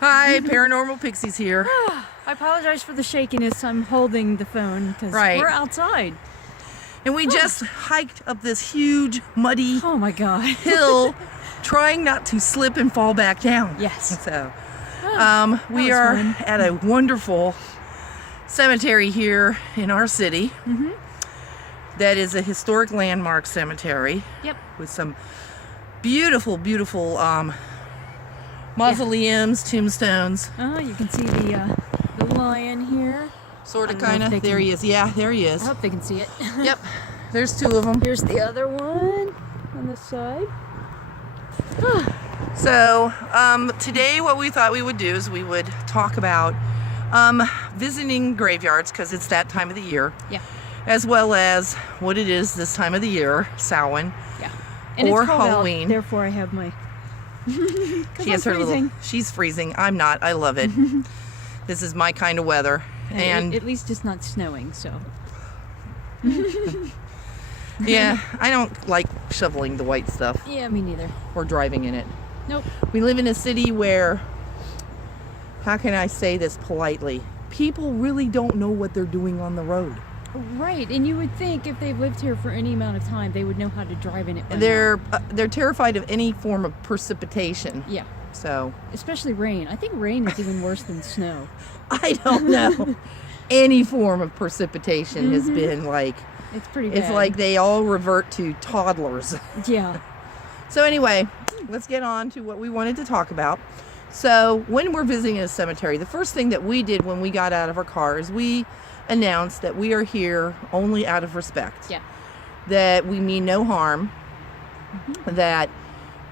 Hi, Paranormal Pixies here. I apologize for the shakiness. I'm holding the phone because we're outside. And we just hiked up this huge, muddy Oh my God. hill, trying not to slip and fall back down. Yes. So, was we are fun. at a wonderful cemetery here in our city. That is a historic landmark cemetery. Yep. With some beautiful, beautiful mausoleums, tombstones. You can see the lion here. Sort of, kind of. There he is. Yeah, there he is. I hope they can see it. Yep. There's two of them. Here's the other one on this side. So, today what we thought we would do is we would talk about visiting graveyards, because it's that time of the year. Yeah. As well as what it is this time of the year, Samhain. Yeah. And or it's cold Halloween. out, therefore I have my... She has her little... She's freezing. I'm not. I love it. This is my kind of weather. And at least it's not snowing, so... yeah, I don't like shoveling the white stuff. Yeah, me neither. Or driving in it. Nope. We live in a city where, how can I say this politely? People really don't know what they're doing on the road. Right, and you would think if they've lived here for any amount of time, they would know how to drive in it. They're terrified of any form of precipitation. Yeah. So. Especially rain. I think rain is even worse than snow. I don't know. Any form of precipitation has been like. It's pretty bad. It's like they all revert to toddlers. Yeah. So anyway, let's get on to what we wanted to talk about. So when we're visiting a cemetery, the first thing that we did when we got out of our car is we announced that we are here only out of respect. Yeah. That we mean no harm. That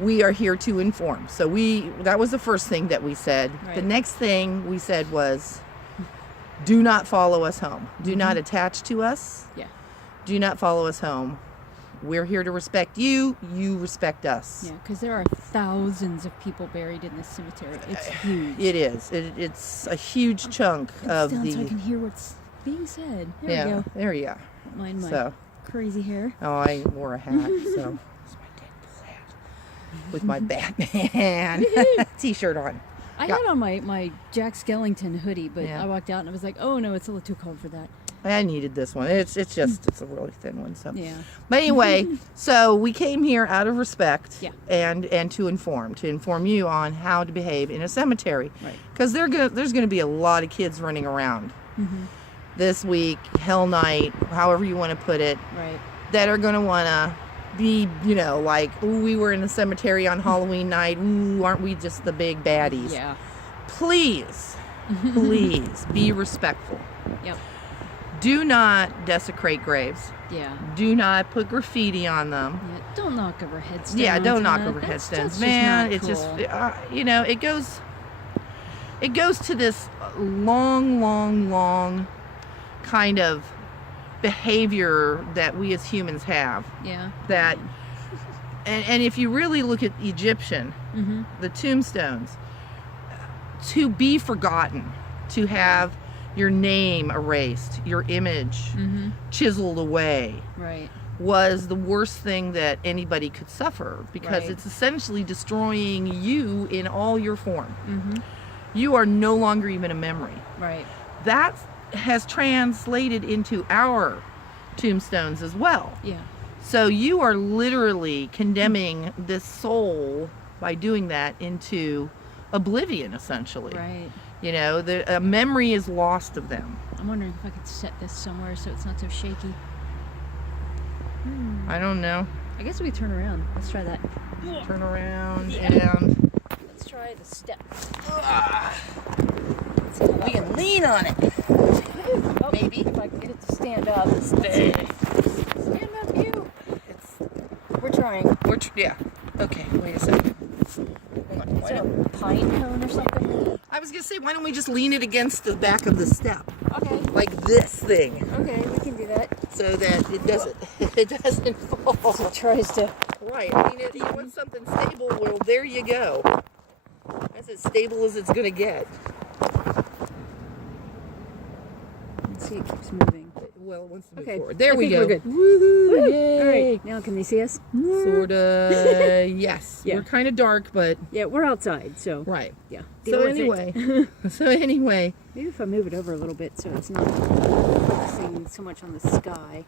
we are here to inform. So that was the first thing that we said. Right. The next thing we said was, do not follow us home. Do not attach to us. Yeah. Do not follow us home. We're here to respect you. You respect us. Yeah, because there are thousands of people buried in this cemetery. It's huge. It is. It's a huge chunk of down the. so I can hear what's being said. There we go. There you are. Don't mind my So. crazy hair. Oh, I wore a hat, so it's my Deadpool hat with my Batman t-shirt on. I had on my Jack Skellington hoodie, but Yeah. I walked out and I was like, oh no, it's a little too cold for that. I needed this one. It's a really thin one. So. Yeah. But anyway, so we came here out of respect. Yeah. And to inform you on how to behave in a cemetery. Right. Because there's gonna be a lot of kids running around this week, Hell Night, however you want to put it. Right. That are gonna wanna be, like, ooh, we were in the cemetery on Halloween night. Ooh, aren't we just the big baddies? Yeah. Please be respectful. Yep. Do not desecrate graves. Yeah. Do not put graffiti on them. Yeah. Don't knock over headstones. Yeah, don't knock over That's headstones, just man. not It's cool. just, it goes to this long kind of behavior that we as humans have. Yeah. That, and if you really look at Egyptian, the tombstones, to be forgotten, to have your name erased, your image chiseled away, Right. was the worst thing that anybody could suffer, because Right. it's essentially destroying you in all your form. You are no longer even a memory. Right. That has translated into our tombstones as well. Yeah. So you are literally condemning this soul by doing that into oblivion, essentially. Right. A memory is lost of them. I'm wondering if I could set this somewhere so it's not so shaky. I don't know. I guess we turn around. Let's try that. Turn around and Let's try the steps. we can lean on it. Oh, Maybe. if I can get it to stand up. Stay. Stand up, you. We're trying. Yeah. Okay. Wait a second. Hold on. Is it a pine cone or something? I was gonna say, why don't we just lean it against the back of the step, Okay. like this thing, Okay, we can do that. so that it doesn't fall. So it tries to. Right. I mean, if you want something stable, well, there you go. That's as stable as it's gonna get. Let's see, it keeps moving. well, it wants to move Okay. forward. There I we think go. we're good. Woohoo! Yay! All right. Now can they see us? Sorta. Yes. Yeah. We're kind of dark, but Yeah, we're outside, so right. yeah. So Deal with it. anyway, Maybe if I move it over a little bit so it's not focusing so much on the sky.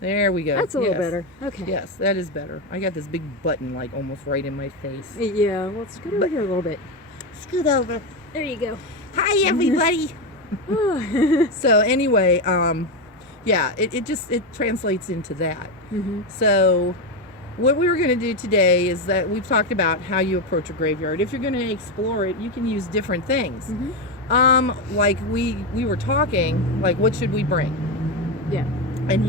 there we go. That's a little Yes. better. Okay. Yes, that is better. I got this big button like almost right in my face. Yeah, well, scoot over here a little bit. Scoot over. There you go. Hi, everybody. So anyway, yeah, it translates into that. Mm-hmm. So what we were going to do today is that we've talked about how you approach a graveyard. If you're going to explore it, you can use different things. Mm-hmm. Like we were talking, like what should we bring? Yeah. And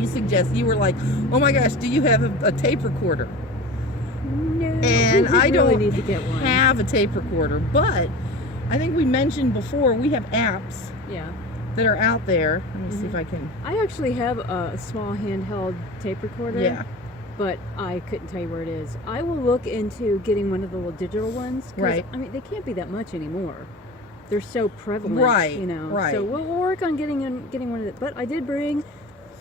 you were like, oh my gosh, do you have a tape recorder? No. And we I really don't need to get one. have a tape recorder, but I think we mentioned before we have apps Yeah. that are out there. Let me see if I can. I actually have a small handheld tape recorder. Yeah. But I couldn't tell you where it is. I will look into getting one of the little digital ones. 'Cause, Right. I mean, they can't be that much anymore. They're so prevalent. Right, You know. right. So we'll work on getting one of the. But I did bring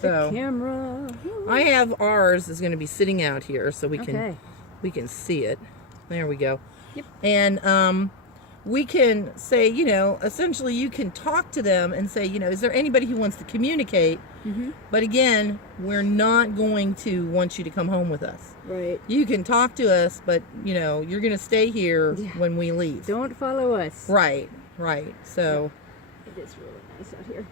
the camera. I have ours is going to be sitting out here so we Okay. can see it. There we go. Yep. And we can say, essentially you can talk to them and say, is there anybody who wants to communicate? Mm-hmm. But again, we're not going to want you to come home with us. Right. You can talk to us, but you're going to stay here Yeah. when we leave. Don't follow us. Right. So It is really nice out here.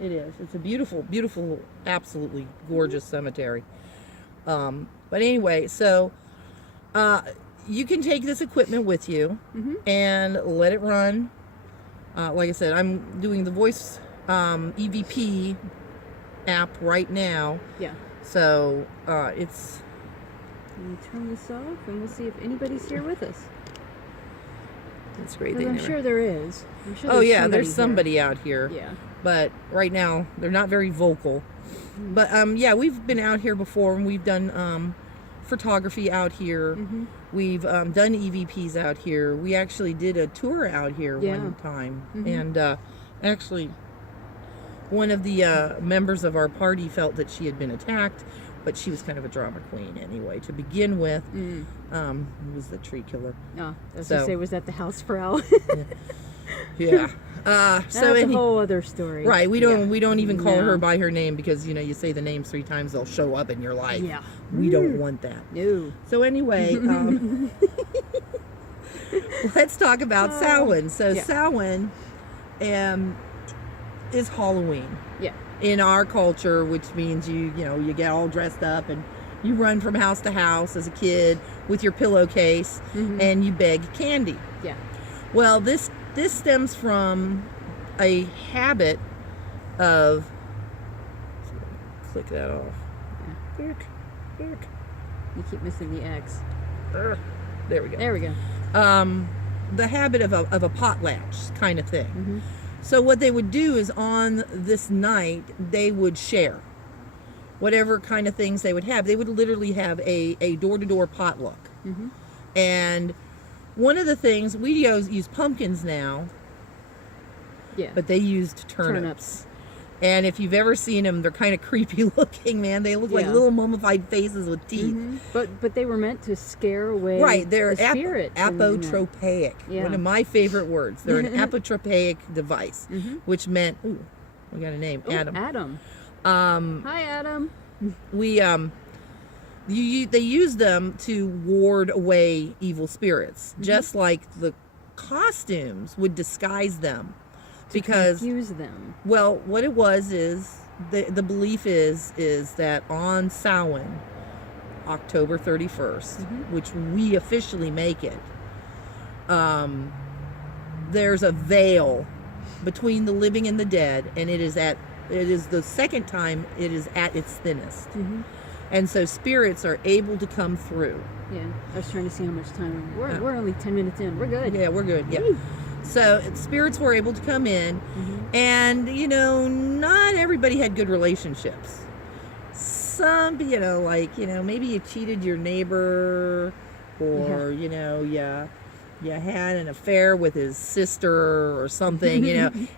it is. It's a beautiful, beautiful, absolutely gorgeous cemetery. But anyway, so you can take this equipment with you and let it run. Like I said, I'm doing the voice EVP app right now. Yeah. So it's. Let me turn this off and we'll see if anybody's here with us. It's great. Because I'm sure there is. I'm sure Oh there's yeah, there's here. somebody out here. Yeah. But right now they're not very vocal. But yeah, we've been out here before and we've done photography out here. We've done EVPs out here. We actually did a tour out here one time. And actually one of the members of our party felt that she had been attacked, but she was kind of a drama queen anyway to begin with. It was the tree killer. Oh, I was going to say, was that the house prowl? Yeah. That's So a whole other story. right, we don't even call her by her name because you say the name 3 times, they'll show up in your life. Yeah. We don't want that. No. So anyway, let's talk about Samhain. So Samhain is Halloween. Yeah. In our culture, which means you get all dressed up and you run from house to house as a kid with your pillowcase and you beg candy. Yeah. Well, this stems from a habit of. Click that off. You keep missing the X. There we go. There we go. The habit of a potlatch kind of thing. So what they would do is on this night they would share whatever kind of things they would have. They would literally have a door-to-door potluck. And one of the things, we use pumpkins now, but they used turnips. And if you've ever seen them, they're kind of creepy looking, man. They look like little mummified faces with teeth. But they were meant to scare away they're the spirits. apotropaic. One of my favorite words. They're an apotropaic device, which meant, ooh, we got a name, Adam. Adam. Hi, Adam. They use them to ward away evil spirits, just like the costumes would disguise them. Because confuse them. Well, what it was is the belief is that on Samhain, October 31st, which we officially make it, there's a veil between the living and the dead, and it is the second time it is at its thinnest. And so spirits are able to come through. Yeah, I was trying to see how much time. We're only 10 minutes in. We're good. Yeah, we're good. Yeah. So spirits were able to come in, and not everybody had good relationships. Some, maybe you cheated your neighbor, or you had an affair with his sister or something.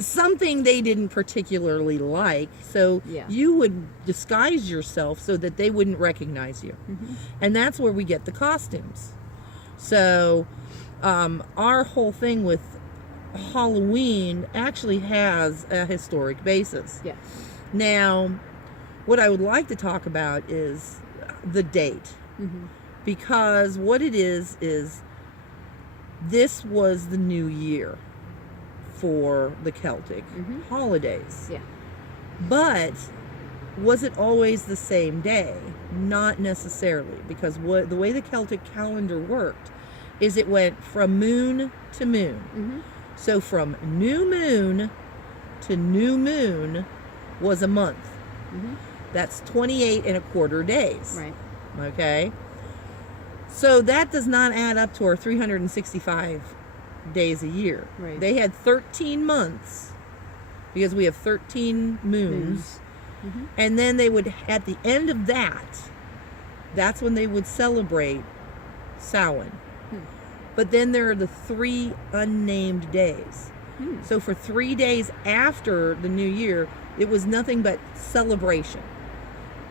something they didn't particularly like. So Yeah. you would disguise yourself so that they wouldn't recognize you. And that's where we get the costumes. So our whole thing with Halloween actually has a historic basis. Yeah. Now, what I would like to talk about is the date. Because what it is this was the new year for the Celtic holidays. Yeah. But was it always the same day? Not necessarily, because the way the Celtic calendar worked is it went from moon to moon. So from new moon to new moon was a month. That's 28 and a quarter days. Right. Okay? So that does not add up to our 365 days a year. Right. They had 13 months because we have 13 moons. And then they would, at the end of that's when they would celebrate Samhain. But then there are the 3 unnamed days. So for 3 days after the new year, it was nothing but celebration.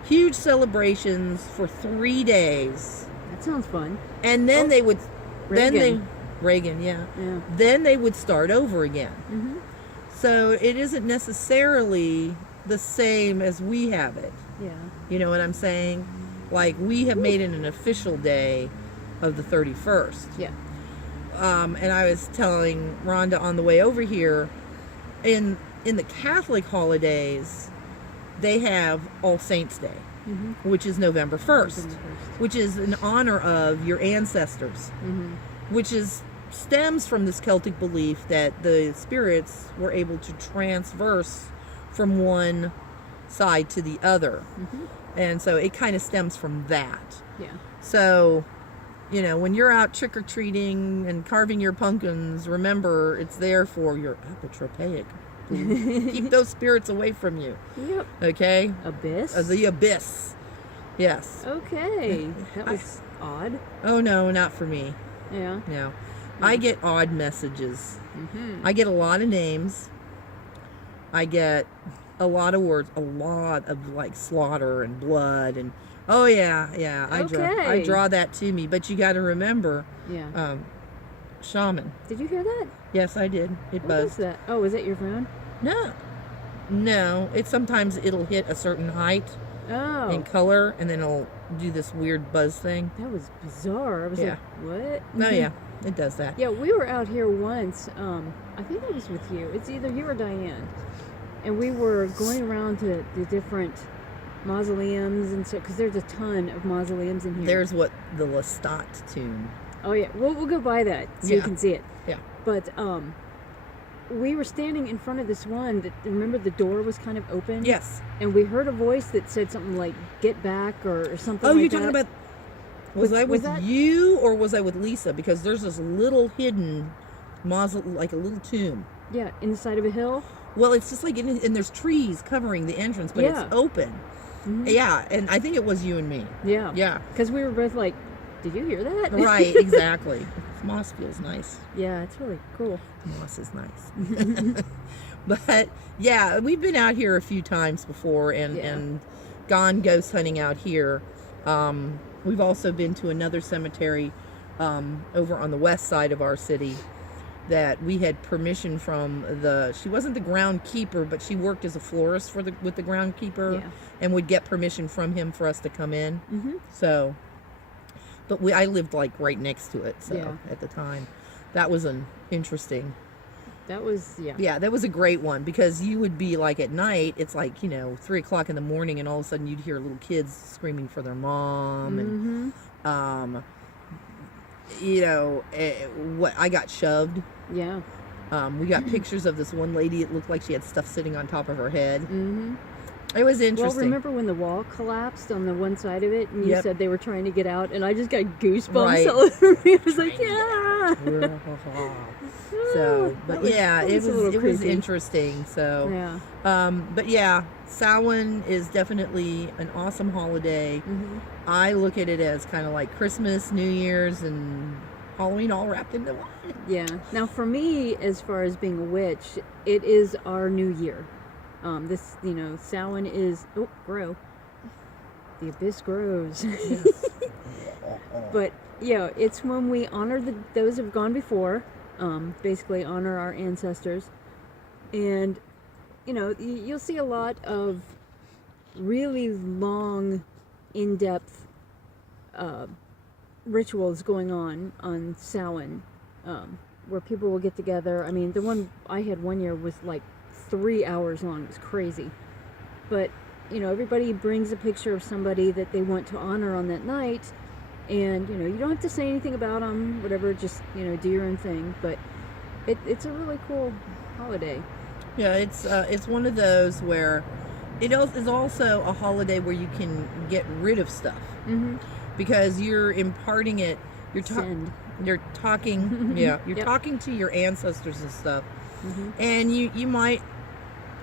Huge celebrations for 3 days. That sounds fun. And then they would, Reagan. yeah. Yeah. Then they would start over again. So it isn't necessarily the same as we have it. Yeah. You know what I'm saying? Like, we have made it an official day of the 31st. Yeah. And I was telling Rhonda on the way over here, in the Catholic holidays, they have All Saints Day, which is November 1st, which is in honor of your ancestors, which stems from this Celtic belief that the spirits were able to transverse from one side to the other. And so it kind of stems from that. Yeah. So, you know, when you're out trick-or-treating and carving your pumpkins, remember it's there for your apotropaic. Keep those spirits away from you. Yep. Okay? Abyss? The abyss. Yes. Okay. That was odd. Oh, no, not for me. Yeah. No. I get odd messages. I get a lot of names. I get a lot of words, a lot of like slaughter and blood and oh yeah, I draw that to me. But you got to remember, Yeah. Shaman. Did you hear that? Yes, I did. It What buzzed. was that? Oh, was that your phone? No. It's sometimes it'll hit a certain height Oh. in color, and then it'll do this weird buzz thing. That was bizarre. I was Yeah. like, what? No, yeah, it does that. Yeah, we were out here once. I think that was with you. It's either you or Diane. And we were going around to the different mausoleums and so, because there's a ton of mausoleums in here. There's what the Lestat tomb. Oh yeah, we'll go by that so you can see it. Yeah. But we were standing in front of this one that, remember, the door was kind of open. Yes. And we heard a voice that said something like "get back" or something. Oh, like you're that. talking about? Was I with that? you or was I with Lisa? Because there's this little hidden mausoleum, like a little tomb. Yeah, inside of a hill. Well, it's just like, and there's trees covering the entrance, but Yeah. it's open. Yeah, and I think it was you and me. Yeah. Yeah. Because we were both like, "Did you hear that?" Right, exactly. Moss feels nice. Yeah, it's really cool. Moss is nice. But yeah, we've been out here a few times before and gone ghost hunting out here. We've also been to another cemetery over on the west side of our city that we had permission from she wasn't the groundkeeper, but she worked as a florist with the groundkeeper and would get permission from him for us to come in. So, but I lived like right next to it, so at the time. That was an interesting. That was, Yeah, that was a great one because you would be like at night, it's like, 3:00 in the morning, and all of a sudden you'd hear little kids screaming for their mom. And, what I got shoved. Yeah. We got pictures of this one lady. It looked like she had stuff sitting on top of her head. It was interesting. Well, remember when the wall collapsed on the one side of it, and you said they were trying to get out, and I just got goosebumps all over me. I was like, yeah. So, but it was creepy. interesting. So, but yeah, Samhain is definitely an awesome holiday. I look at it as kind of like Christmas, New Year's, and Halloween all wrapped into one. Yeah. Now, for me, as far as being a witch, it is our new year. This, Samhain is grow. The abyss grows. Yes. But it's when we honor those who've gone before. Basically, honor our ancestors, and you'll see a lot of really long, in-depth rituals going on Samhain, where people will get together. I mean, the one I had one year was like 3 hours long. It was crazy. But, everybody brings a picture of somebody that they want to honor on that night. And, you don't have to say anything about them, whatever, just, do your own thing. But it's a really cool holiday. Yeah, it's one of those where it is also a holiday where you can get rid of stuff. Mm-hmm. Because you're imparting it. You're talking. Yeah, you're Yep. talking to your ancestors and stuff. Mm-hmm. And you might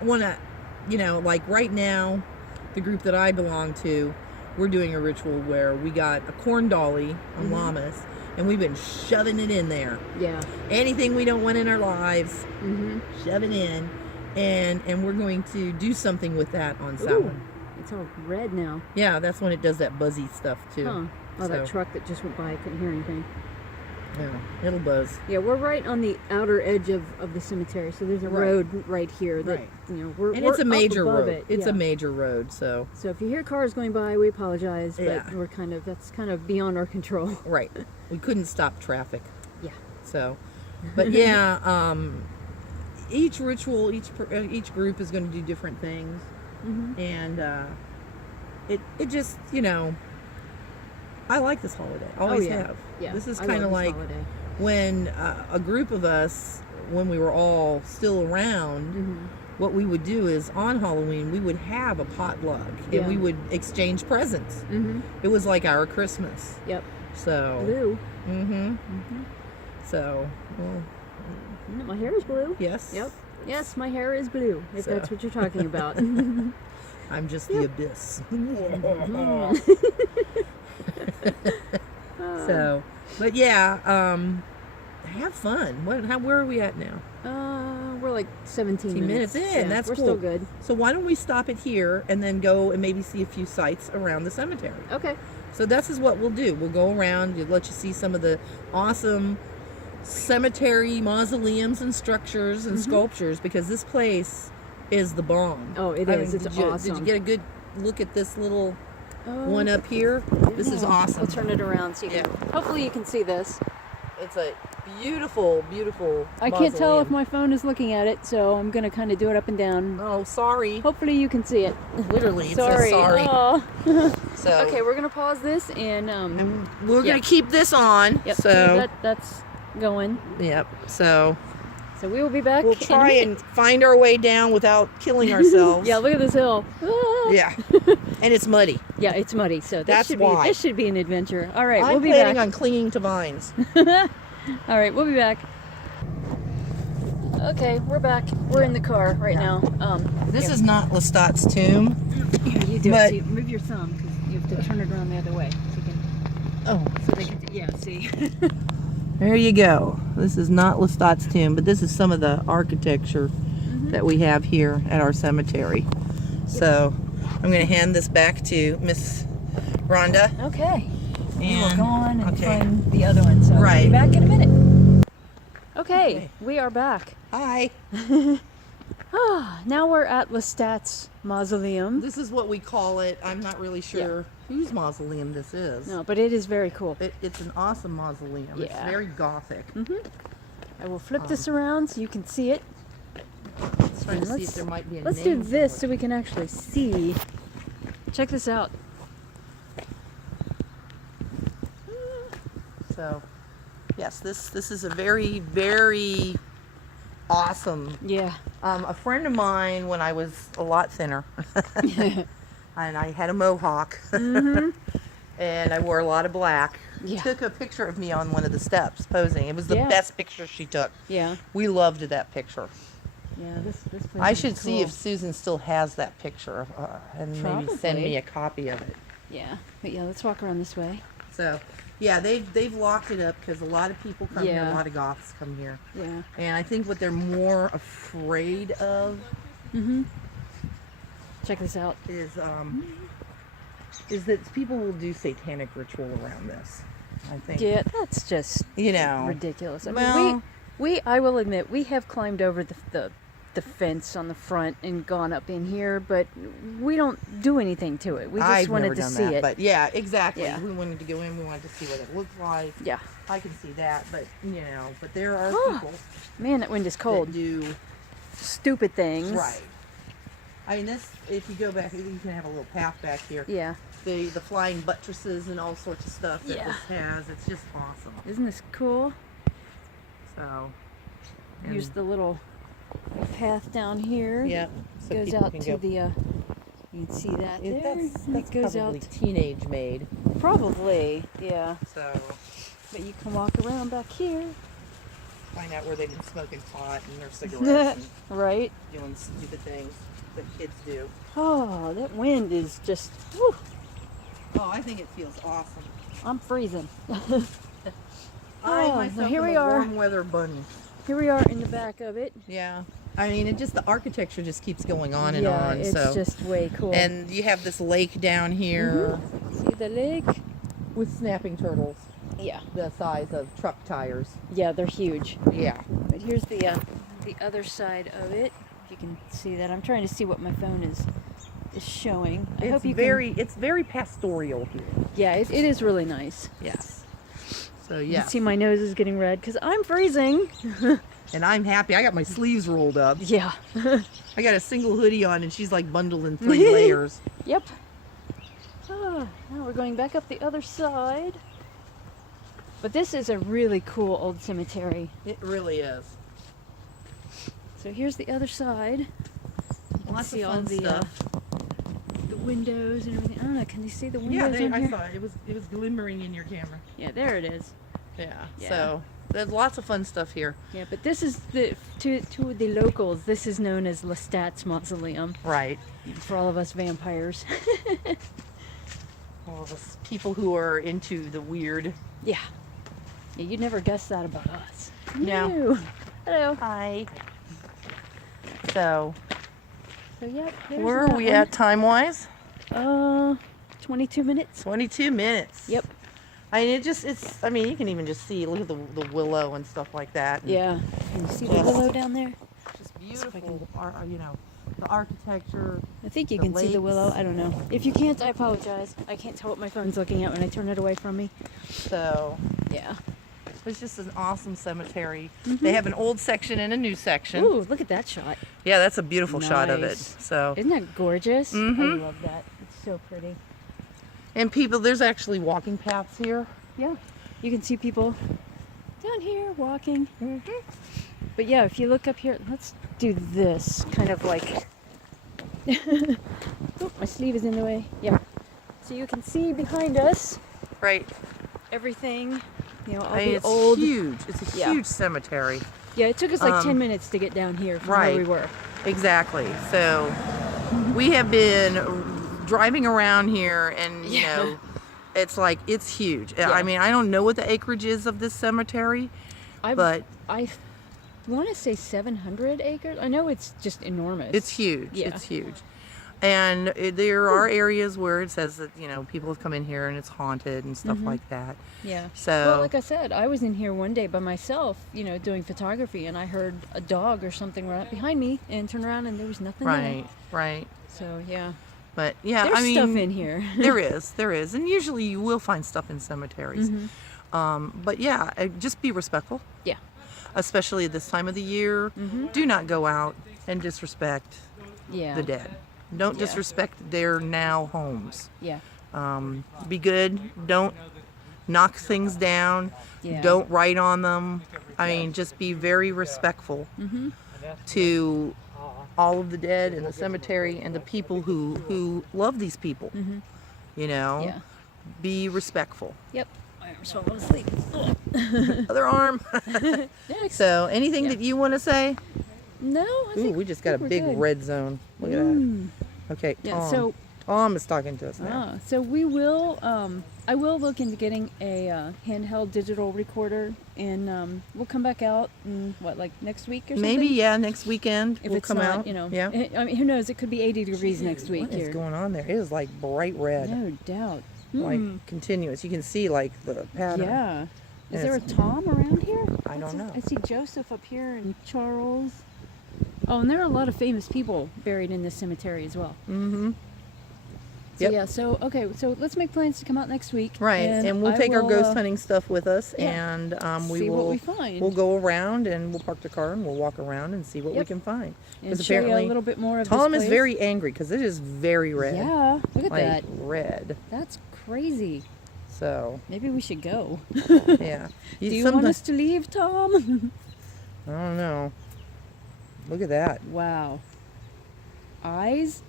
want to, like right now, the group that I belong to, we're doing a ritual where we got a corn dolly on Mm-hmm. llamas, and we've been shoving it in there. Yeah. Anything we don't want in our lives, Mm-hmm. shove it in, and we're going to do something with that on Ooh, Samhain. it's all red now. Yeah, that's when it does that buzzy stuff too. Huh. Oh, that So- truck that just went by, I couldn't hear anything. Yeah, it'll buzz. Yeah, we're right on the outer edge of the cemetery, so there's a Right. road right here that, Right. we're And it's a up major above road. it. It's Yeah. a major road, so So if you hear cars going by, we apologize, but Yeah. that's kind of beyond our control. right. We couldn't stop traffic. Yeah. So, but yeah, each ritual, each group is going to do different things, Mm-hmm. and it just I like this holiday. Always yeah. have. Yeah. This is I kind of love this like holiday. when a group of us, when we were all still around. Mm-hmm. What we would do is on Halloween we would have a potluck Yeah. and we would exchange presents. Mm-hmm. It was like our Christmas. Yep. So. Blue. Mm-hmm. Mm-hmm. So. Well, My hair is blue. yes. Yep. Yes, my hair is blue, if So. that's what you're talking about. I'm just the abyss. So, but yeah, have fun. Where are we at now? We're like 17 minutes in. Yeah, That's we're cool. still good. So why don't we stop it here and then go and maybe see a few sites around the cemetery? Okay. So this is what we'll do. We'll go around, let you see some of the awesome cemetery mausoleums and structures and sculptures, because this place is the bomb. Oh, it I is. mean, It's did awesome. you get a good look at this little Oh, one up here? This is yeah. awesome. I'll turn it around so you can. Hopefully you can see this. It's a beautiful, beautiful I can't tell if mausoleum. my phone is looking at it, so I'm gonna kind of do it up and down. Oh, sorry. Hopefully you can see it. Literally, it Sorry. says sorry. Aw. So, Okay, we're gonna pause this and and we're yeah. gonna keep this on. Yep. So, that's going. yep. So So we will be back. we'll in a try minute. and find our way down without killing ourselves. Yeah, look at this hill. Ah. Yeah. And it's muddy. Yeah, it's muddy, so That's why. This should be an adventure. All right, I'm we'll be planning back. on clinging to vines. All right, we'll be back. Okay, we're back. We're in the car right now. This is not Lestat's tomb. Here, you do but- it. See, move your thumb because you have to turn it around the other way. So, you can, Oh, so they can. Yeah, see. there you go. This is not Lestat's tomb, but this is some of the architecture that we have here at our cemetery. So I'm going to hand this back to Miss Rhonda. Okay. And we'll go on and okay. find the other one. So we'll Right. be back in a minute. Okay, Okay. we are back. Hi. Now we're at Lestat's mausoleum. This is what we call it. I'm not really sure whose mausoleum this is. No, but it is very cool. It's an awesome mausoleum. It's Yeah. very gothic. I will flip this around so you can see it. Let's try to see Let's- if there might be a Let's do name for this it. so we can actually see. Check this out. So, yes, this is a very, very awesome. Yeah. A friend of mine, when I was a lot thinner, and I had a mohawk, and I wore a lot of black, Yeah. took a picture of me on one of the steps posing. It was the Yeah. best picture she took. Yeah. We loved that picture. Yeah. This place I is should see cool. if Susan still has that picture and maybe send Probably. me a copy of it. Yeah. But yeah, let's walk around this way. So, Yeah, they've locked it up because a lot of people come here, Yeah. a lot of goths come here. Yeah. And I think what they're more afraid of Check this out. is that people will do satanic ritual around this. I think. Yeah, that's just ridiculous. I mean, well, I will admit, we have climbed over the fence on the front and gone up in here, but we don't do anything to it. We just I've wanted never to done see that, it. But yeah, exactly. Yeah. We wanted to go in. We wanted to see what it looked like. Yeah. I can see that, but but there are people Man, that wind is that cold. do Stupid things. right. I mean, this. If you go back, you can have a little path back here. Yeah. The flying buttresses and all sorts of stuff that Yeah. this has. It's just awesome. Isn't this cool? So. Here's the little path down here. Yep. So Goes people out can to go. the. You can see that there. That's It goes probably out. teenage made. Probably. Yeah. So But you can walk around back here. find out where they've been smoking pot and their cigarettes Right. and doing stupid things that kids do. Oh, that wind is just. Whew, Oh, I think it feels awesome. I'm freezing. I Oh, myself here am we a are. warm weather bunny. Here we are in the back of it. Yeah. I mean, it just the architecture just keeps going on and yeah, on. it's So just way cool. and you have this lake down here See the lake? with snapping turtles Yeah. the size of truck tires. Yeah, they're huge. Yeah. But here's the other side of it. If you can see that, I'm trying to see what my phone is showing. I It's hope you it's very pastoral here. can. Yeah, it is really nice. Yes. So You yeah. can see my nose is getting red because I'm freezing. And I'm happy. I got my sleeves rolled up. Yeah. I got a single hoodie on and she's like bundled in 3 layers. Yep. Ah, now we're going back up the other side. But this is a really cool old cemetery. It really is. So here's the other side. You can Lots see of all fun the stuff. the windows and everything. I don't know. Can you see the windows Yeah, in I here? saw it. It was glimmering in your camera. Yeah, there it is. Yeah. Yeah. So there's lots of fun stuff here. Yeah, but this is to the locals. This is known as Lestat's Mausoleum Right. for all of us vampires. All of us people who are into the weird. Yeah. Yeah, you'd never guess that about us. No. Hello. Hi. So So yeah. there's where are that we one. at time wise? 22 minutes. 22 minutes. Yep. I mean, I mean, you can even just see, look at the willow and stuff like that. And Yeah. Can you see the Yes. willow down there? Just if I beautiful, the architecture. I think you The can see the lakes. willow. I don't know. If you can't, I apologize. I can't tell what my phone's looking at when I turn it away from me. So Yeah. it's just an awesome cemetery. They have an old section and a new section. Ooh, look at that shot. Yeah, that's a beautiful shot of it. Nice. So, Isn't that gorgeous? I Mhm. love that. It's so pretty. and people, there's actually walking paths here. Yeah. You can see people down here walking. But yeah, if you look up here, let's do this kind of like. Oh, my sleeve is in the way. Yeah. So you can see behind us Right. everything. You know, all I mean, the it's old. huge. It's a Yeah. huge cemetery. Yeah, it took us like 10 Um, minutes to get down here from right. where we were. Exactly. So we have been driving around here, and you Yeah. know, it's huge. Yeah. I mean, I don't know what the acreage is of this cemetery, but I want to say 700 acres. I know it's just enormous. it's huge. Yeah. It's huge. And there are areas where it says that, you know, people have come in here and it's haunted and stuff like that. Yeah. So Well, like I said, I was in here one day by myself, you know, doing photography, and I heard a dog or something right behind me, and turned around and there was nothing right, there. right. So yeah, But yeah, there's I mean, stuff in here. there is, and usually you will find stuff in cemeteries. But yeah, just be respectful, Yeah. especially at this time of the year. Do not go out and disrespect Yeah. the dead. Don't Yeah. disrespect their now homes. Yeah. Be good. Don't knock things down. Yeah. Don't write on them. I mean, just be very respectful to all of the dead in the cemetery and the people who love these people. You know, Yeah. be respectful. Yep. My arm's falling asleep. Other arm. Next. So, anything that you want to say? No, I Ooh, think we just got a we're big good. red zone. Look at that. Okay, Yeah. Tom. So Tom is talking to us now. So we will. I will look into getting a handheld digital recorder, and we'll come back out in like next week or something. Maybe, yeah, next weekend If we'll it's come not, out. you know, Yeah. I mean, who knows? It could be 80 degrees next week What here. is going on there? It is like bright red. No doubt. Like continuous. You can see like the pattern. Yeah. Is And there a Tom around here? I don't know. I see Joseph up here and Charles. Oh, and there are a lot of famous people buried in this cemetery as well. Mm-hmm. So Yep. yeah, so okay, so let's make plans to come out next week. Right, and we'll take our ghost hunting stuff with us, yeah, and we see will. what we find. We'll go around and we'll park the car and we'll walk around and see what we Yep. can find. and Because show you apparently a little bit more of Tom this is place. very angry because it is very red. Yeah, look at like that. red. That's crazy. So Maybe we should go. yeah. Do you want us to leave, Tom? I don't know. Look at that. Wow. Eyes?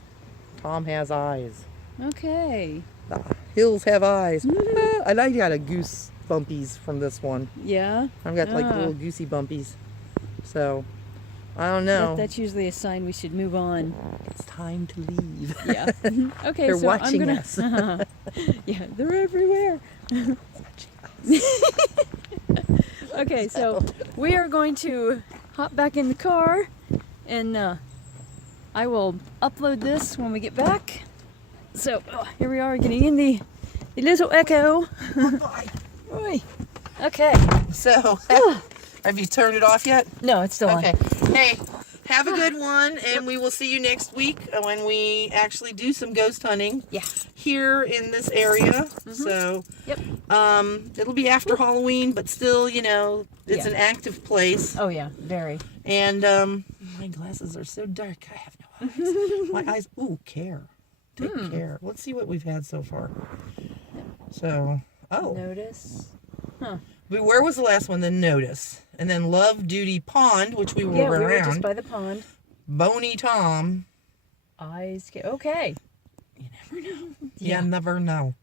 Tom has eyes. Okay. The hills have eyes. And I got a goose bumpies from this one. Yeah. I've got like little goosey bumpies. So I don't know. That's usually a sign we should move on. It's time to leave. Yeah. Okay, They're so watching I'm gonna, us. Yeah, they're everywhere. Okay, so we are going to hop back in the car, and I will upload this when we get back. So here we are getting in the little Echo. Oi. Okay. So have you turned it off yet? No, it's still Okay. on. Hey, have a good one, and we will see you next week when we actually do some ghost hunting. Yeah. Here in this area. So Yep. it'll be after Halloween, but still, you know, it's Yeah. an active place. Oh yeah, very. And my glasses are so dark. I have no eyes. My eyes. Ooh, care. Take care. Let's see what we've had so far. So, Notice. Huh. where was the last one? Then Notice, and then Love Duty Pond, which we were Yeah, around. we were just by the pond. Boney Tom. Eyes. Okay. You never know. Yeah. You never know.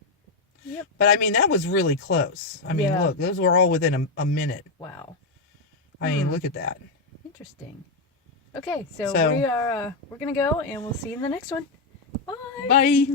Yep. But I mean, that was really close. I mean, Yeah. look, those were all within a minute. Wow. I mean, look at that. Interesting. Okay, so So- we're gonna go, and we'll see you in the next one. Bye. Bye.